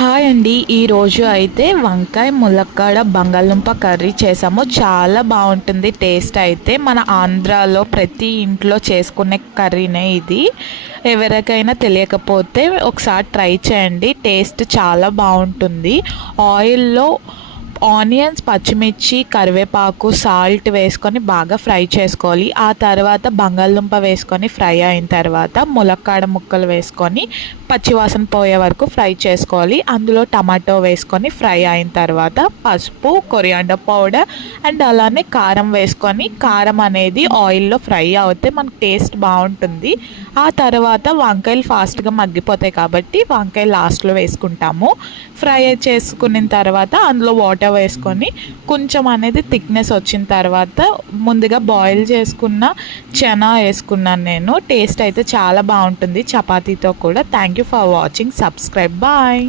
Hi అండి. ఈరోజు అయితే వంకాయ ములక్కాడ బంగాళదుంప కర్రీ చేసాము. చాలా బాగుంటుంది టేస్ట్ అయితే. మన ఆంధ్రాలో ప్రతి ఇంట్లో చేసుకునే కర్రీనే ఇది. ఎవరికైనా తెలియకపోతే ఒకసారి ట్రై చేయండి. టేస్ట్ చాలా బాగుంటుంది. ఆయిల్లో ఆనియన్స్, పచ్చిమిర్చి, కరివేపాకు, సాల్ట్ వేసుకొని బాగా ఫ్రై చేసుకోవాలి. ఆ తర్వాత బంగాళదుంప వేసుకొని ఫ్రై అయిన తర్వాత ములక్కాడ ముక్కలు వేసుకొని పచ్చివాసన పోయే వరకు ఫ్రై చేసుకోవాలి. అందులో టమాటో వేసుకొని ఫ్రై అయిన తర్వాత పసుపు, కొరియాండర్ పౌడర్ అండ్ అలానే కారం వేసుకొని, కారం అనేది ఆయిల్లో ఫ్రై అవుతే మనకు టేస్ట్ బాగుంటుంది. ఆ తర్వాత వంకాయలు ఫాస్ట్గా మగ్గిపోతాయి కాబట్టి వంకాయ లాస్ట్లో వేసుకుంటాము. ఫ్రై చేసుకున్న తర్వాత అందులో వాటర్ వేసుకొని కొంచెం అనేది థిక్నెస్ వచ్చిన తర్వాత ముందుగా బాయిల్ చేసుకున్న చనా వేసుకున్నాను నేను. టేస్ట్ అయితే చాలా బాగుంటుంది చపాతీతో కూడా. Thank you for watching. Subscribe. Bye.